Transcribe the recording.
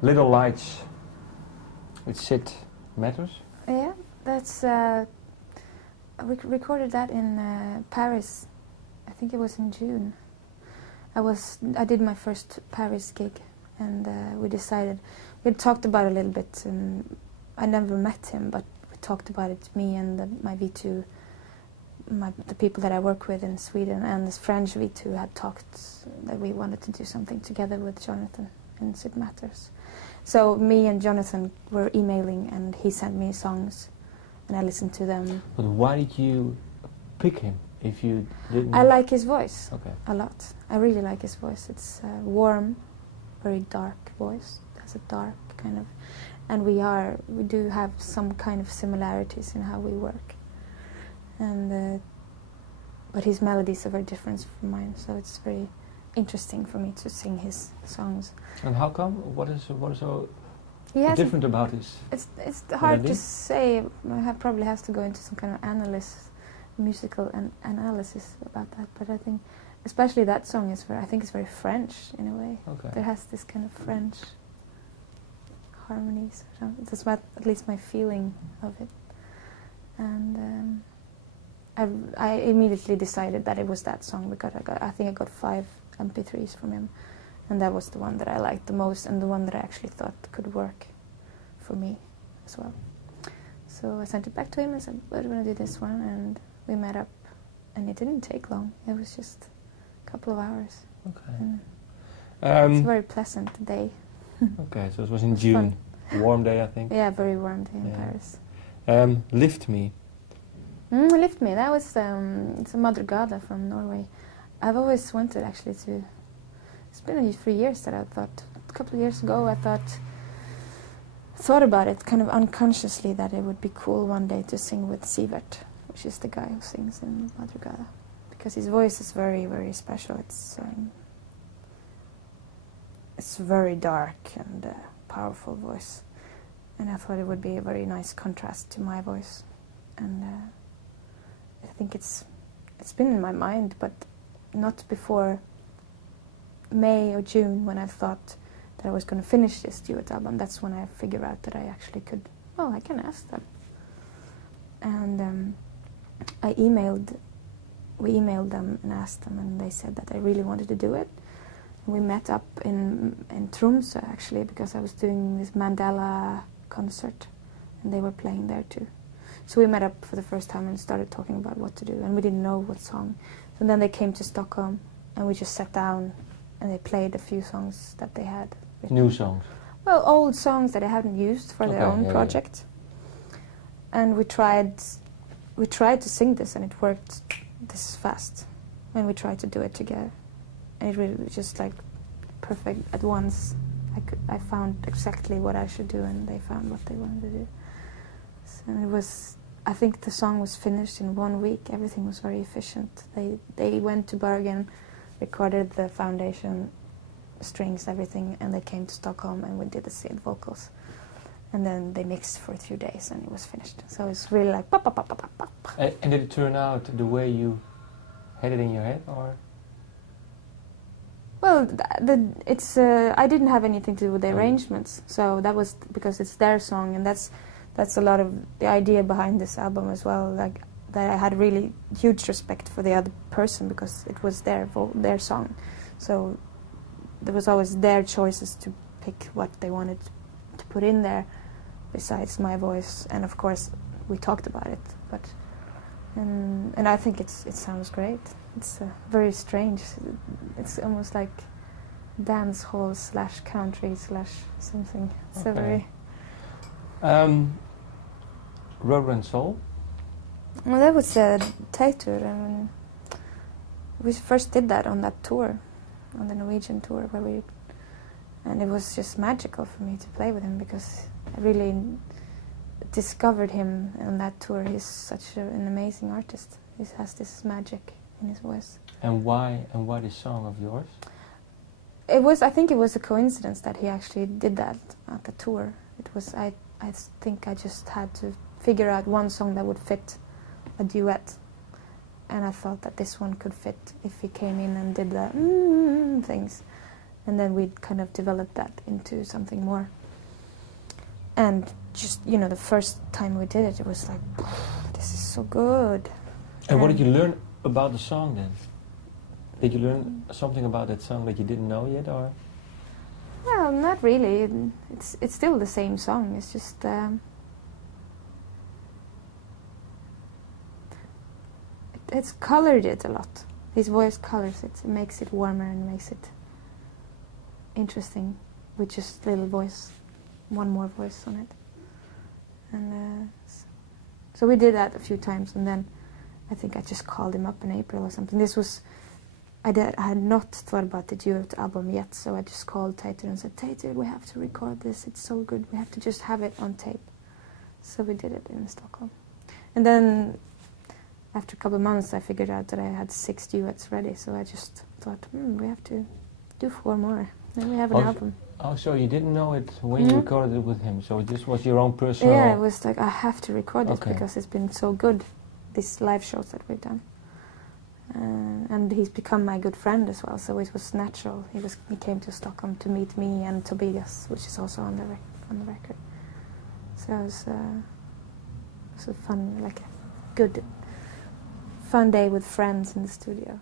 Little Lights with Sid Matters. Yeah, that's we recorded that in Paris. I think it was in June. I did my first Paris gig, and we decided, we talked about it a little bit, and I never met him, but we talked about it, me and my V2, the people that I work with in Sweden, and this French V2 had talked that we wanted to do something together with Jonathan in Sid Matters. So me and Jonathan were emailing, and he sent me songs, and I listened to them. But why did you pick him if you didn't? I like his voice Okay. a lot. I really like his voice. It's a warm, very dark voice. It has a dark kind of, and we do have some kind of similarities in how we work. And but his melodies are very different from mine, so it's very interesting for me to sing his songs. And how come? What is so Different about his? It's hard to say. I probably have to go into some kind of musical analysis about that. But I think, especially that song is I think it's very French in a way. Okay. There has this kind of French harmonies. Or something. That's at least my feeling of it. And I immediately decided that it was that song because I think I got 5 MP3s from him. And that was the one that I liked the most, and the one that I actually thought could work for me as well. So I sent it back to him and said, we're going to do this one, and we met up. And it didn't take long. It was just a couple of hours. Okay. It's a very pleasant day. Okay, so it was in June. Fun. Warm day, I think. Yeah, very warm day in Paris. Lift Me. Lift Me, that was it's a Madrugada from Norway. I've always wanted actually to. It's been a few years that I thought. A couple of years ago, I thought about it kind of unconsciously that it would be cool one day to sing with Sivert, which is the guy who sings in Madrugada, because his voice is very, very special. It's very dark and powerful voice, and I thought it would be a very nice contrast to my voice, and I think it's been in my mind, but not before May or June, when I thought that I was going to finish this duet album. That's when I figured out that I actually could, I can ask them. And we emailed them and asked them, and they said that I really wanted to do it. And we met up in Tromsø, actually, because I was doing this Mandela concert, and they were playing there too. So we met up for the first time and started talking about what to do, and we didn't know what song. So then they came to Stockholm, and we just sat down, and they played a few songs that they had written. New songs? Well, old songs that I hadn't used for their own project. Yeah. And we tried to sing this, and it worked this fast. And we tried to do it together. And it really was just like perfect at once. I found exactly what I should do, and they found what they wanted to do. So it was, I think the song was finished in 1 week. Everything was very efficient. They went to Bergen, recorded the foundation, strings, everything, and they came to Stockholm, and we did the Sid vocals. And then they mixed for a few days, and it was finished. So it's really like pop, pop, pop, pop, pop, pop. And did it turn out the way you had it in your head, or? Well, I didn't have anything to do with the arrangements, so that was because it's their song, and that's a lot of the idea behind this album as well. Like that, I had really huge respect for the other person because it was their song, so there was always their choices to pick what they wanted to put in there, besides my voice. And of course, we talked about it, but and I think it sounds great. It's very strange. It's almost like dance hall / country / something. It's a very Rubber and Soul? Well, that was a Teitur. We first did that on that tour, on the Norwegian tour, and it was just magical for me to play with him because I really discovered him on that tour. He's such an amazing artist. He has this magic in his voice. And why this song of yours? I think it was a coincidence that he actually did that at the tour. I think I just had to figure out one song that would fit a duet, and I thought that this one could fit if he came in and did the things, And then we kind of developed that into something more. And just, you know, the first time we did it, it was like, this is so good. And what did you learn about the song then? Did you learn something about that song that you didn't know yet, or? Well, not really. It's still the same song. It's just it's colored it a lot. His voice colors it. It makes it warmer and makes it interesting with just little voice, one more voice on it. And so we did that a few times, and then I think I just called him up in April or something. This was, I had not thought about the Duet album yet, so I just called Tater and said, Tater, we have to record this, it's so good, we have to just have it on tape. So we did it in Stockholm. And then after a couple of months I figured out that I had 6 duets ready, so I just thought, we have to do 4 more, then we have an album. Oh, so you didn't know it when you recorded it with him, so this was your own personal... Yeah, it was like, I have to record this because it's been so good, these live shows that we've done. And he's become my good friend as well, so it was natural. He came to Stockholm to meet me and Tobias, which is also on the record. So it was a fun, like a good, fun day with friends in the studio.